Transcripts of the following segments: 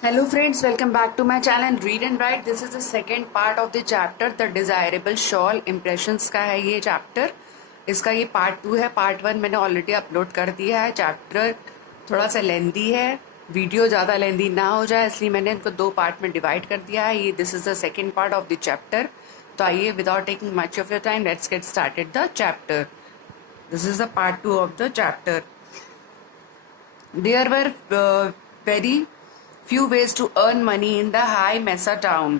Hello friends, welcome back to my channel Read and Write. This is the second part of the chapter The Desirable Shawl. Impressions का है ये chapter. इसका ये part 2 है. Part 1 मैंने already upload कर दिया है. चैप्टर थोड़ा सा लेंदी है, वीडियो ज़्यादा लेंदी ना हो जाए इसलिए मैंने इनको 2 पार्ट में डिवाइड कर दिया है. ये this is the second part of the chapter. तो आइए without taking much of your time let's get started the chapter. This is the part 2 of the chapter. There were very few ways to earn money in the high Mesa town.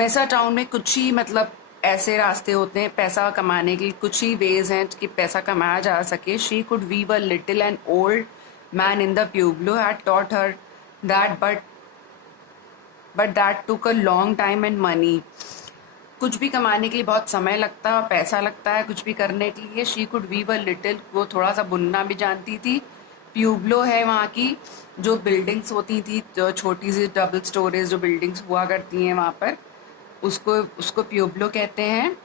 Mesa town में कुछ ही मतलब ऐसे रास्ते होते हैं पैसा कमाने के लिए. कुछ ही वेज हैं कि पैसा कमाया जा सके. She could weave a little. An old man in the pueblo had taught her that, but that took a long time and money. कुछ भी कमाने के लिए बहुत समय लगता है, पैसा लगता है कुछ भी करने के लिए. She could weave a little, वो थोड़ा सा बुनना भी जानती थी. प्यूब्लो है वहाँ की जो बिल्डिंग्स होती थी, जो छोटी सी डबल स्टोरेज जो बिल्डिंग्स हुआ करती हैं वहाँ पर, उसको प्यूब्लो कहते हैं.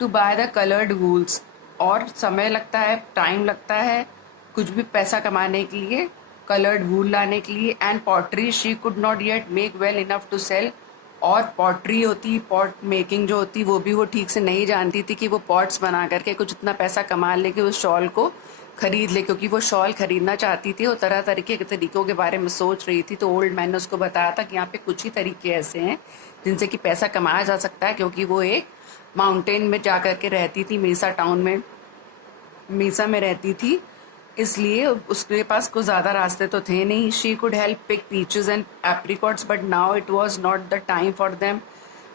To buy the coloured wools, और समय लगता है, टाइम लगता है कुछ भी पैसा कमाने के लिए, कलर्ड वूल लाने के लिए. And pottery she could not yet make well enough to sell, और पॉटरी होती, पॉट मेकिंग जो होती वो भी वो ठीक से नहीं जानती थी कि वो पॉट्स बना करके कुछ इतना पैसा कमा ले कि उस शॉल को खरीद ले. क्योंकि वो शॉल खरीदना चाहती थी, वो तरह तरह के तरीक़ों के बारे में सोच रही थी. तो ओल्ड मैन ने उसको बताया था कि यहाँ पे कुछ ही तरीके ऐसे हैं जिनसे कि पैसा कमाया जा सकता है. क्योंकि वो एक माउंटेन में जा कर के रहती थी, मीसा टाउन में, मीसा में रहती थी, इसलिए उसके पास कुछ ज़्यादा रास्ते तो थे नहीं. She could help pick peaches and apricots but now it was not the time for them.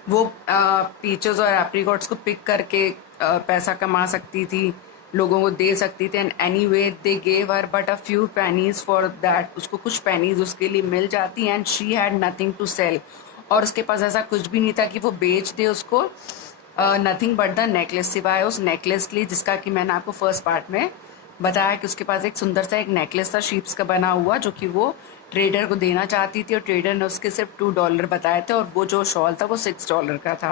वो पीचेस और एप्रिकॉट्स को पिक करके पैसा कमा सकती थी, लोगों को दे सकती थी. And anyway they gave her but a few pennies for that, उसको कुछ पेनीज उसके लिए मिल जाती. And she had nothing to sell, और उसके पास ऐसा कुछ भी नहीं था कि वो बेच दे उसको. नथिंग बट द नेकलेस, सिवाय उस नेकलेस के लिए जिसका कि मैंने आपको फर्स्ट पार्ट में बताया कि उसके पास एक सुंदर सा एक नेकलेस था शीप्स का बना हुआ, जो कि वो ट्रेडर को देना चाहती थी. और ट्रेडर ने उसके सिर्फ $2 बताए थे, और वो जो शॉल था वो $6 का था.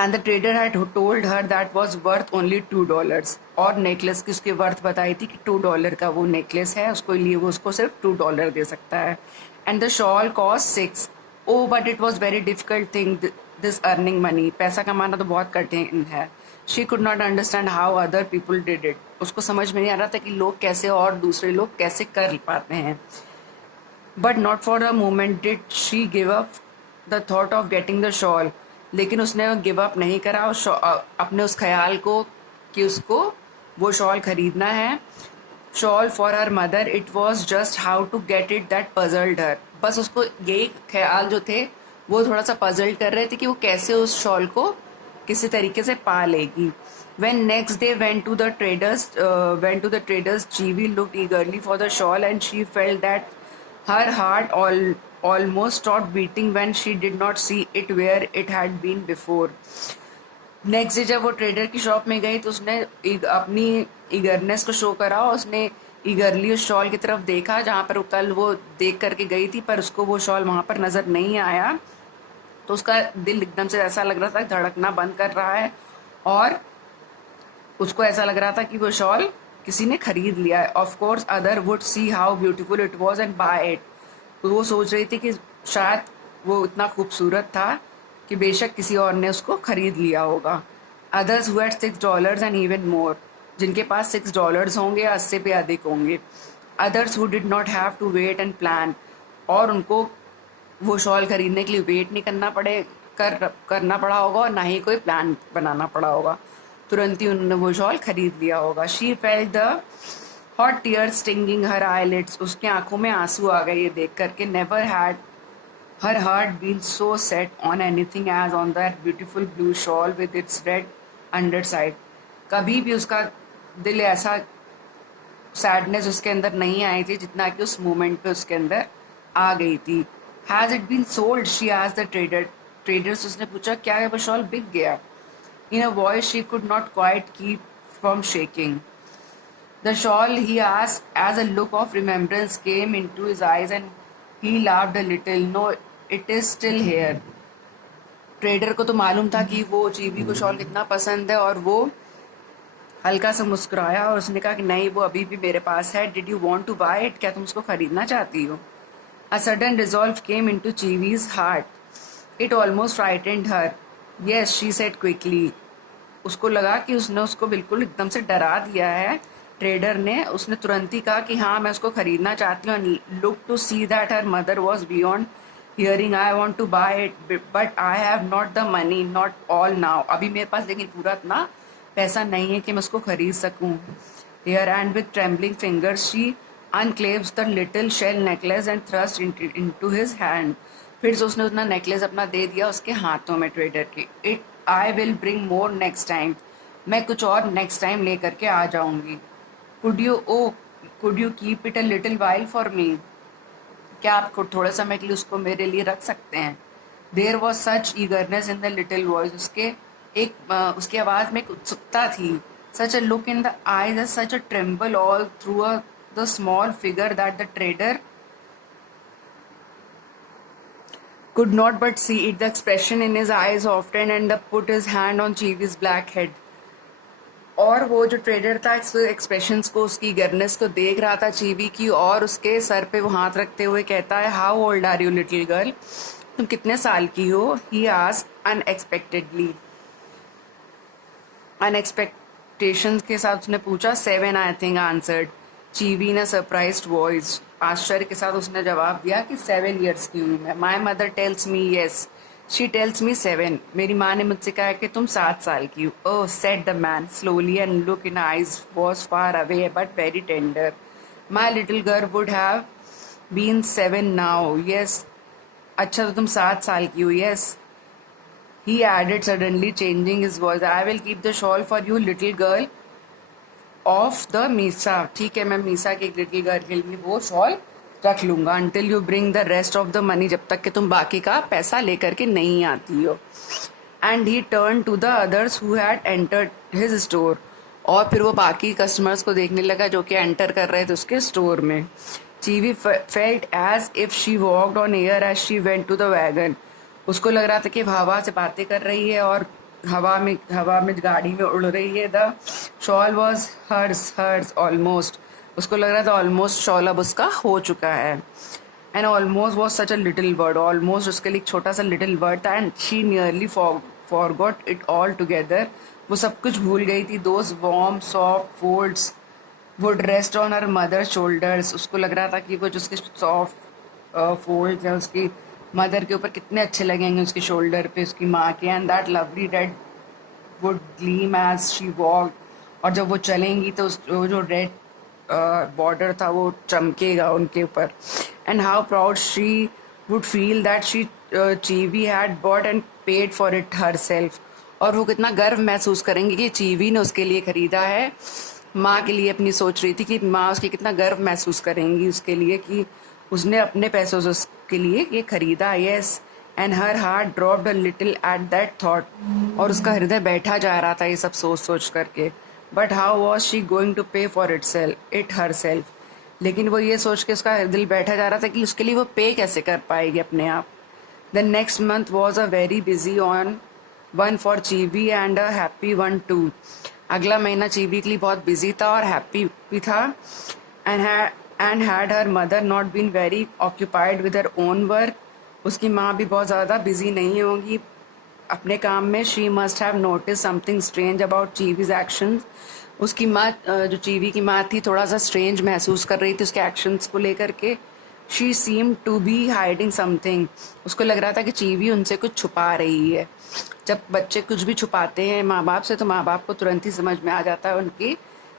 And the trader had told her that was worth only $2, और नेकलेस की उसकी वर्थ बताई थी कि $2 का वो नेकलेस है, उसको लिए वो उसको सिर्फ $2 दे सकता है. And the shawl cost 6. Oh but it was very difficult thing this earning money, पैसा कमाना तो बहुत कठिन है. She could not understand how other people did it, उसको समझ में नहीं आ रहा था कि लोग कैसे और दूसरे लोग कैसे कर पाते हैं. But not for a moment did she give up the thought of getting the shawl, लेकिन उसने गिव अप नहीं करा अपने उस ख्याल को कि उसको वो शॉल खरीदना है. Shawl for her mother, it was just how to get it that puzzled her, बस उसको यही ख्याल जो थे वो थोड़ा सा पजल्ड कर रहे थे कि वो कैसे उस शॉल को किसी तरीके से पा लेगी. When next day went to the traders, Jeevi looked eagerly for the shawl, and she felt that her heart almost stopped beating when she did not see it where it had been before. Next day जब वो trader की shop में गई तो उसने अपनी eagerness को show करा, और उसने ईगरली उस शॉल की तरफ देखा जहाँ पर कल वो देख करके गई थी, पर उसको वो शॉल वहाँ पर नज़र नहीं आया. तो उसका दिल एकदम से ऐसा लग रहा था, धड़कना बंद कर रहा है, और उसको ऐसा लग रहा था कि वो शॉल किसी ने खरीद लिया है. Of course other would see how beautiful it was and buy it. तो वो सोच रही थी कि शायद वो इतना खूबसूरत था कि बेशक किसी और ने उसको खरीद लिया होगा. Others who had $6 and even more, जिनके पास $6 होंगे या उससे भी अधिक होंगे. Others who did not have to wait and plan, और उनको वो शॉल खरीदने के लिए वेट नहीं करना पड़ा होगा, और ना ही कोई प्लान बनाना पड़ा होगा, तुरंत ही उन्होंने वो शॉल खरीद लिया होगा. She felt the hot tears stinging her eyelids, उसके आंखों में आंसू आ गए ये देख करके. Never had her heart been so set on anything as on that beautiful blue shawl with its red underside, कभी भी उसका दिल ऐसा सैडनेस उसके अंदर नहीं आई थी जितना कि उस मोमेंट पे उसके अंदर आ गई थी. Has it been sold? She asked the trader. Traders उसने पूछा क्या है वो शॉल बिक गया. In a voice she could not quite keep from shaking. The shawl, he asked, as a look of remembrance came into his eyes, and he laughed a little. No, it is still here. Trader को तो मालूम था कि वो जीवी को shawl कितना पसंद है, और वो हल्का सा मुस्कुराया और उसने कहा कि नहीं, वो अभी भी मेरे पास है। Did you want to buy it? क्या तुम उसको खरीदना चाहती हो? A sudden resolve came into Chivi's heart. It almost frightened her. Yes, she said quickly. उसको लगा कि उसने उसको बिल्कुल एकदम से डरा दिया है ट्रेडर ने। उसने तुरंत ही कहा कि हाँ, मैं उसको खरीदना चाहती हूँ। And look to see that her mother was beyond hearing. I want to buy it but I have not the money, not all now. अभी मेरे पास लेकिन पूरा इतना पैसा नहीं है कि मैं उसको खरीद सकूँ। Here and with trembling fingers she unclaves the little shell necklace and thrust into his hand. फिर से उसने अपना नेकलेस अपना दे दिया उसके हाथों में ट्रेडर के। It I will bring more next time. मैं कुछ और नेक्स्ट टाइम ले करके आ जाऊंगी। Could you keep it a little while for me? क्या आप थोड़े समय के लिए उसको मेरे लिए रख सकते हैं? There was such eagerness in the little voice. उसकी आवाज में एक उत्सुकता थी। Such a look in the eyes, such a tremble all through the small figure that the trader could not but see it. The expression in his eyes softened and put his hand on Chivi's black head. और वो जो trader था expressions को, उसकी गर्नेस को देख रहा था चीवी की, और उसके सर पे वो हाथ रखते हुए कहता है, how old are you little girl? तुम कितने साल की हो? He asked unexpectedly. अनएक्सपेक्टेशंस के साथ उसने पूछा। 7 आई थिंक आंसर्ड चीवी इन अ सरप्राइज्ड वॉइस। आश्चर्य के साथ उसने जवाब दिया कि 7 ईयर्स की हूँ मैं। My mother tells me yes, she tells me 7। मेरी माँ ने मुझसे कहा कि तुम 7 साल की हो। Oh, said the man slowly and look in eyes was far away but very tender. My little girl would have been 7 now. Yes, अच्छा तो तुम 7 साल की हो। Yes, he added suddenly changing his voice, I will keep the shawl for you little girl of the Misa. ठीक है, मैं मीसा की एक लिटिल गर्ल के लिए वो शॉल रख लूंगा। until you bring the rest of the money, जब तक कि तुम बाकी का पैसा लेकर के नहीं आती हो। and he turned to the others who had entered his store। और फिर वो बाकी कस्टमर्स को देखने लगा जो कि एंटर कर रहे थे उसके स्टोर में। Chivi felt as if she walked on air as she went to the wagon. उसको लग रहा था कि हवा से बातें कर रही है और हवा में गाड़ी में उड़ रही है। The shawl was hers almost. उसको लग रहा था ऑलमोस्ट शॉल अब उसका हो चुका है। And almost was such a little word. Almost उसके लिए एक छोटा सा लिटिल वर्ड था। And she nearly forgot it all together. वो सब कुछ भूल गई थी। Those warm soft folds would rest on her mother shoulders. उसको लग रहा था कि वो जो उसके सॉफ्ट फोल्ड्स हैं उसकी मदर के ऊपर कितने अच्छे लगेंगे उसके शोल्डर पे उसकी माँ के। And that lovely red would gleam as she walk. और जब वो चलेंगी तो वो जो रेड बॉर्डर था वो चमकेगा उनके ऊपर। And how proud she would feel that she Chivi had bought and paid for it herself. और वो कितना गर्व महसूस करेंगी कि चीवी ने उसके लिए खरीदा है। माँ के लिए अपनी सोच रही थी कि माँ उसकी कितना गर्व महसूस करेंगी उसके लिए कि उसने अपने पैसों से उसके लिए ये खरीदा। Yes, and her heart dropped a little at that thought. और उसका हृदय बैठा जा रहा था ये सब सोच सोच करके। But how was she going to pay for it herself. लेकिन वो ये सोच के उसका दिल बैठा जा रहा था कि उसके लिए वो पे कैसे कर पाएगी अपने आप। The next month was a very busy one for Chivi and a happy one too. अगला महीना चीवी के लिए बहुत बिजी था और हैप्पी भी था। And had her mother not been very occupied with her own work. उसकी माँ भी बहुत ज़्यादा बिजी नहीं होंगी अपने काम में। She must have notice something strange about Chivi's actions. उसकी माँ जो चीवी की माँ थी थोड़ा सा स्ट्रेंज महसूस कर रही थी उसके एक्शंस को लेकर के। She seem to be hiding something. उसको लग रहा था कि चीवी उनसे कुछ छुपा रही है। जब बच्चे कुछ भी छुपाते हैं माँ बाप से तो माँ बाप को तुरंत ही समझ में आ जाता है उनकी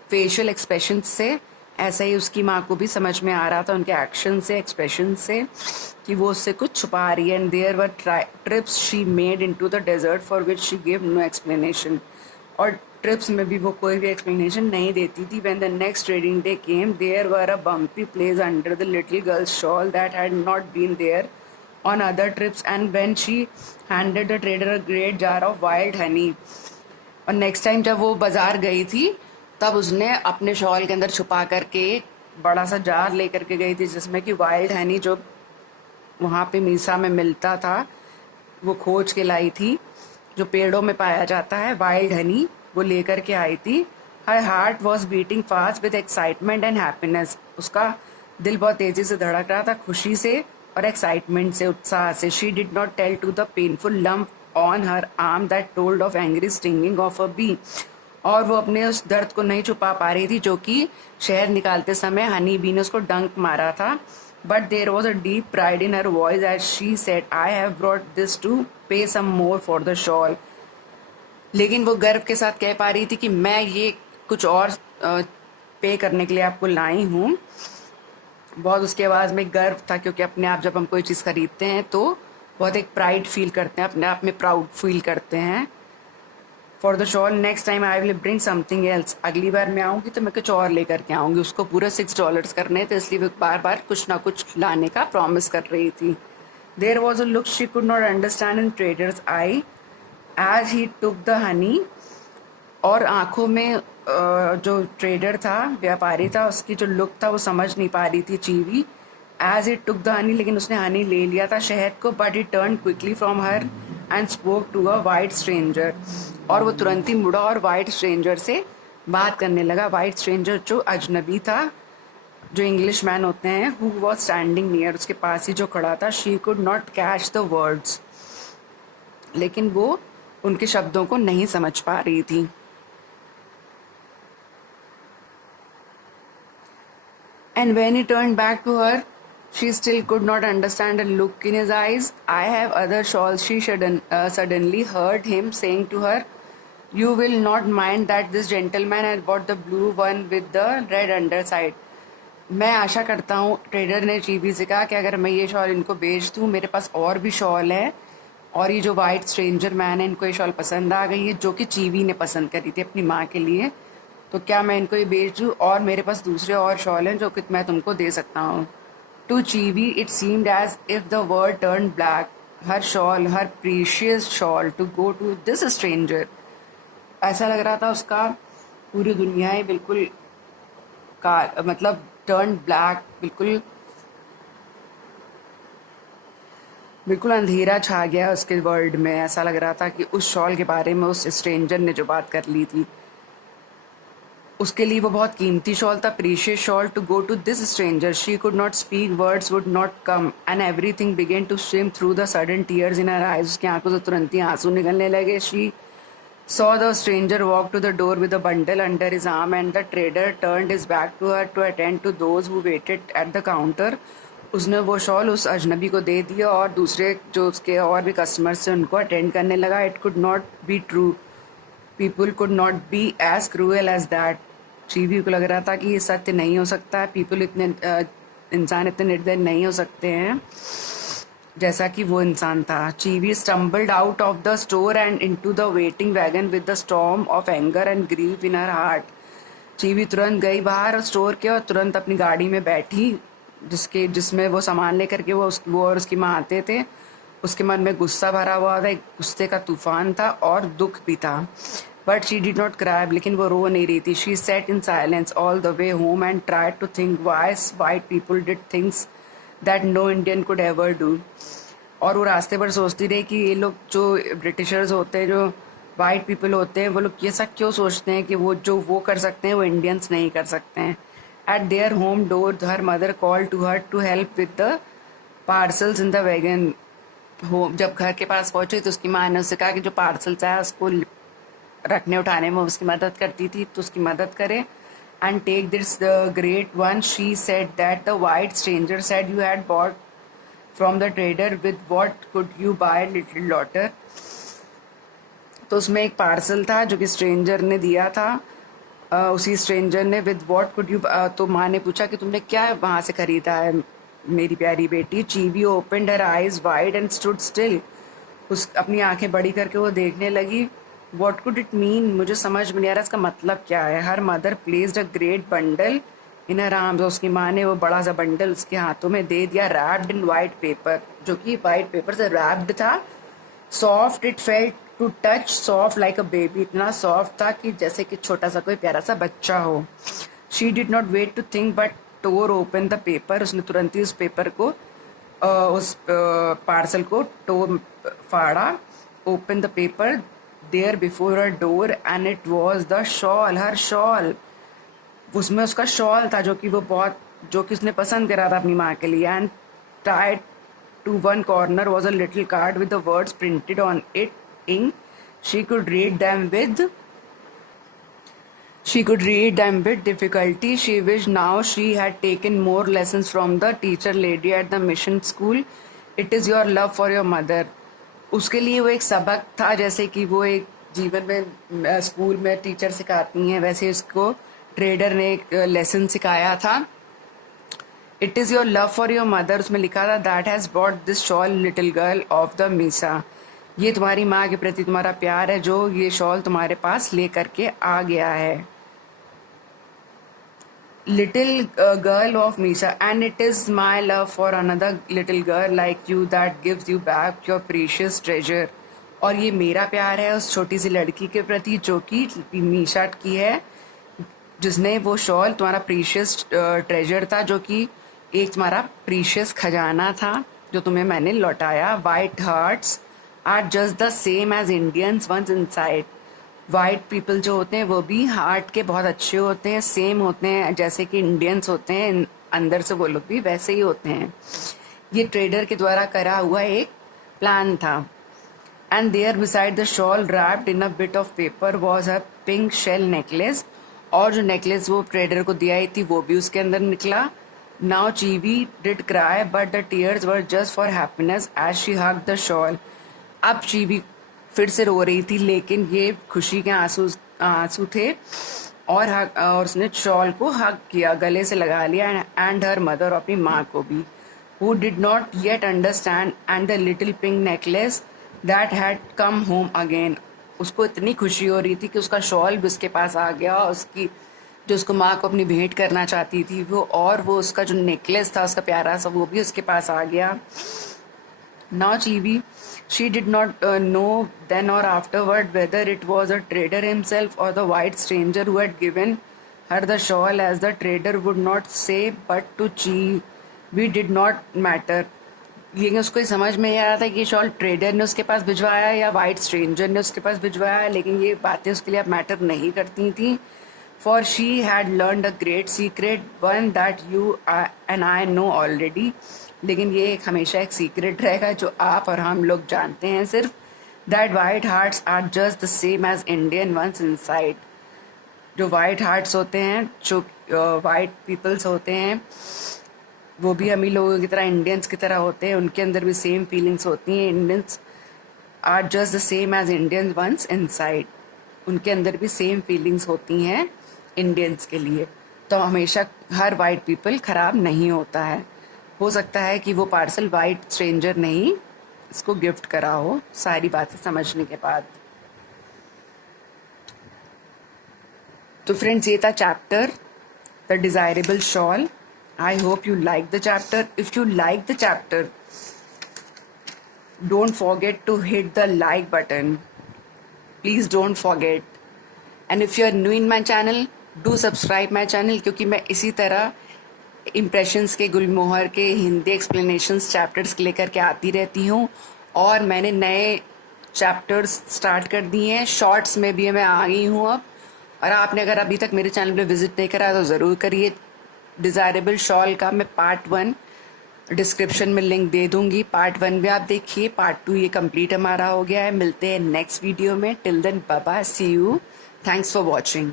फेशियल एक्सप्रेशन से। ऐसा ही उसकी माँ को भी समझ में आ रहा था उनके एक्शन से, एक्सप्रेशन से, कि वो उससे कुछ छुपा रही है। And there were trips she made into the desert for which she give no explanation. और ट्रिप्स में भी वो कोई भी एक्सप्लेनेशन नहीं देती थी। When the next trading day came there were a bumpy place under the little girl's shawl that had not been there on other trips, and when she handed the trader a great jar of wild honey। और next time जब वो बाजार गई थी तब उसने अपने shawl के अंदर छुपा करके एक बड़ा सा जार लेकर के गई थी जिसमें कि वाइल्ड हनी जो वहाँ पे मीसा में मिलता था वो खोज के लाई थी। जो पेड़ों में पाया जाता है वाइल्ड हनी वो लेकर के आई थी। Her heart was beating fast with excitement and happiness. उसका दिल बहुत तेजी से धड़क रहा था, खुशी से और एक्साइटमेंट से, उत्साह से. She did not tell to the painful lump on her arm that told of angry stinging of a bee. और वो अपने उस दर्द को नहीं छुपा पा रही थी जो कि शहद निकालते समय हनी बी ने उसको डंक मारा था. But there was a deep pride in her voice as she said, I have brought this to pay some more for the shawl. लेकिन वो गर्व के साथ कह पा रही थी कि मैं ये कुछ और पे करने के लिए आपको लाई हूँ. बहुत उसकी आवाज़ में गर्व था, क्योंकि अपने आप जब हम कोई चीज़ खरीदते हैं तो बहुत एक प्राइड फील करते हैं, अपने आप में प्राउड फील करते हैं. For the shawl next time I will bring something else. अगली बार मैं आऊँगी तो मैं कुछ और लेकर के आऊँगी. उसको पूरा $6 करने थे, इसलिए वो बार बार कुछ ना कुछ लाने का प्रॉमिस कर रही थी. There was a look she could not understand in trader's eye as he took the honey. और आंखों में जो ट्रेडर था, व्यापारी था, उसकी जो लुक था वो समझ नहीं पा रही थी Chivi. As it took the honey, लेकिन उसने हनी ले लिया था, शहद को. But it turn quickly from her and spoke to a white stranger. और वो तुरंत ही मुड़ा और वाइट स्ट्रेंजर से बात करने लगा. वाइट स्ट्रेंजर जो अजनबी था, जो इंग्लिश मैन होते हैं, हु वॉज स्टैंडिंग नियर, उसके पास ही जो खड़ा था. She could not catch the words, लेकिन वो उनके शब्दों को नहीं समझ पा रही थी. And when he turned back to her, she still could not understand a look in his eyes. I have other shawls, she suddenly heard him saying to her. You will not mind that this gentleman had bought the blue one with the red underside. मैं आशा करता हूँ, trader ने चीवी से कहा, कि अगर मैं ये शॉल इनको बेच दूँ, मेरे पास और भी शॉल है, और ये जो वाइट स्ट्रेंजर मैन है, इनको ये शॉल पसंद आ गई है, जो कि चीवी ने पसंद करी थी अपनी माँ के लिए. तो क्या मैं इनको ये बेच दूँ, और मेरे पास दूसरे और शॉल हैं जो कि मैं तुमको दे सकता हूँ. To Chivi it seemed as if the world turn black. Her shawl, her precious shawl to go to this stranger. ऐसा लग रहा था उसका पूरी दुनिया ही बिल्कुल मतलब टर्न ब्लैक, बिल्कुल बिल्कुल अंधेरा छा गया उसके वर्ल्ड में. ऐसा लग रहा था कि उस शॉल के बारे में उस स्ट्रेंजर ने जो बात कर ली थी, उसके लिए वो बहुत कीमती शॉल था, precious shawl. To go to this stranger. She could not speak, words would not come, and everything began to swim through the sudden tears in her eyes. उसकी आंखों से तुरंत ही आंसू निकलने लगे. She saw the stranger walk to the door with a bundle under his arm, and the trader turned his back to her to attend to those who waited at the counter. उसने वो shawl उस अजनबी को दे दिया और दूसरे जो उसके और भी कस्टमर्स थे उनको अटेंड करने लगा. It could not be true, people could not be as cruel as that. Chivi को लग रहा था कि ये सत्य नहीं हो सकता है, पीपल इतने इंसान इतने निर्दयी नहीं हो सकते हैं जैसा कि वो इंसान था. Chivi stumbled out of the store and into the waiting wagon with the storm of anger and grief in her heart. Chivi तुरंत गई बाहर स्टोर के और तुरंत अपनी गाड़ी में बैठी, जिसमें वो सामान लेकर के वो और उसकी माँ आते थे. उसके मन में गुस्सा भरा हुआ था, एक गुस्से का तूफान था और दुख भी था. But she did not cry, लेकिन वो रो नहीं रही थी. She sat in silence all the way home and tried to think why white people did things that no Indian could ever do. और वो रास्ते पर सोचती रही कि ये लोग जो ब्रिटिशर्स होते हैं, जो वाइट पीपल होते हैं, वो लोग ये सब क्यों सोचते हैं कि वो कर सकते हैं वो इंडियंस नहीं कर सकते हैं. At their home door her mother call to her to help with the parcels in the wagon. जब घर के पास पहुंचे तो उसकी माँ ने उससे कहा कि जो पार्सल्स आया उसको रखने उठाने में उसकी मदद करती थी, तो उसकी मदद करे. And take this great one. She said that the white stranger said you had bought from the trader with what could you buy little daughter. तो उसमें एक पार्सल था जो कि स्ट्रेंजर ने दिया था. उसी स्ट्रेंजर ने विद वॉट कुड यू, तो माँ ने पूछा कि तुमने क्या वहाँ से खरीदा है मेरी प्यारी बेटी. Chivi opened her eyes wide and stood still. उस अपनी आंखें बड़ी करके वो देखने लगी. वॉट कुड इट मीन, मुझे समझ में नहीं आ रहा इसका मतलब क्या है. Her mother placed a great bundle in her arms. उसकी माँ ने वो बड़ा सा बंडल उसके हाथों में दे दिया. रैप्ड इन वाइट पेपर, जो कि वाइट पेपर से रैप्ड था. Soft it felt to touch, soft like a baby. इतना सॉफ्ट था कि जैसे कि छोटा सा कोई प्यारा सा बच्चा हो. She did not wait to think but tore open the paper. उसने तुरंत ही उस पेपर को उस पार्सल को फाड़ा. Open the paper. there before her door and it was the shawl, her shawl. उसमें उसका शॉल था जो कि उसने पसंद करा था अपनी माँ के लिए. And tied to one corner was a little card with the words printed on it ink. She could read them with difficulty. She wished now she had taken more lessons from the teacher lady at the mission school. It is your love for your mother. उसके लिए वो एक सबक था, जैसे कि वो एक जीवन में स्कूल में टीचर सिखाती हैं, वैसे उसको ट्रेडर ने एक लेसन सिखाया था. It is your love for your mother, उसमें लिखा था that has brought this shawl little girl of the Misa. ये तुम्हारी माँ के प्रति तुम्हारा प्यार है जो ये शॉल तुम्हारे पास ले करके आ गया है. Little girl of Misa, and it is my love for another little girl like you that gives you back your precious treasure. और ये मेरा प्यार है उस छोटी सी लड़की के प्रति जो कि मीशा की है, जिसने वो शॉल तुम्हारा प्रीशियस ट्रेजर था, जो कि एक तुम्हारा प्रीशियस खजाना था जो तुम्हें मैंने लौटाया. White hearts are just the same as Indians ones inside. White people जो होते हैं वो भी हार्ट के बहुत अच्छे होते हैं, सेम होते हैं जैसे कि इंडियंस होते हैं, अंदर से वो लोग भी वैसे ही होते हैं. ये ट्रेडर के द्वारा करा हुआ एक प्लान था. And there beside the shawl wrapped in a bit of paper was a pink shell necklace. और जो नेकलेस वो ट्रेडर को दिया थी वो भी उसके अंदर निकला. Now Chivi did cry but the tears were just for happiness as she hugged the shawl. अब चीवी फिर से रो रही थी, लेकिन ये खुशी के आंसू थे और उसने शॉल को हग किया, गले से लगा लिया. एंड हर मदर, अपनी माँ को भी. Who did not yet understand and the little pink necklace that had come home again. उसको इतनी खुशी हो रही थी कि उसका शॉल भी उसके पास आ गया, उसकी जो उसको माँ को अपनी भेंट करना चाहती थी वो, और वो उसका जो नेकलेस था उसका प्यारा सा, वो भी उसके पास आ गया. Now she did not know then or afterward whether it was a trader himself or the white stranger who had given her the shawl, as the trader would not say, but to Cheevy did not matter. लेकिन उसको ये समझ में नहीं आ रहा था कि ये शॉल ट्रेडर ने उसके पास भिजवाया या वाइट स्ट्रेंजर ने उसके पास भिजवाया, लेकिन ये बातें उसके लिए अब मैटर नहीं करती थी. For she had learned a great secret, one that you and I know already. लेकिन ये एक हमेशा एक सीक्रेट रहेगा जो आप और हम लोग जानते हैं सिर्फ. That white hearts are just the same as Indian ones inside. जो वाइट हार्ट्स होते हैं, जो वाइट पीपल्स होते हैं, वो भी हम ही लोगों की तरह इंडियंस की तरह होते हैं, उनके अंदर भी सेम फीलिंग्स होती हैं. Indians are just the same as Indian ones inside. उनके अंदर भी सेम फीलिंग्स होती हैं इंडियंस के लिए. तो हमेशा हर वाइट पीपल ख़राब नहीं होता है. हो सकता है कि वो पार्सल वाइट स्ट्रेंजर ने ही इसको गिफ्ट करा हो, सारी बातें समझने के बाद. तो फ्रेंड्स, ये था chapter the desirable shawl. I hope you like the chapter. If you like the chapter, don't forget to hit the like button. Please don't forget. And if you are new in my channel, do subscribe my channel, क्योंकि मैं इसी तरह impressions के, गुलमोहर के Hindi explanations chapters लेकर के आती रहती हूँ. और मैंने नए चैप्टर्स स्टार्ट कर दिए हैं, शॉर्ट्स में भी मैं आ गई हूँ अब. और आपने अगर अभी तक मेरे चैनल पे विजिट नहीं करा तो ज़रूर करिए. डिज़ायरेबल शॉल का मैं पार्ट 1 डिस्क्रिप्शन में लिंक दे दूँगी. पार्ट 1 भी आप देखिए. पार्ट 2 ये कंप्लीट हमारा हो गया है. मिलते हैं नेक्स्ट वीडियो में. Till then bye bye, see you. Thanks for watching.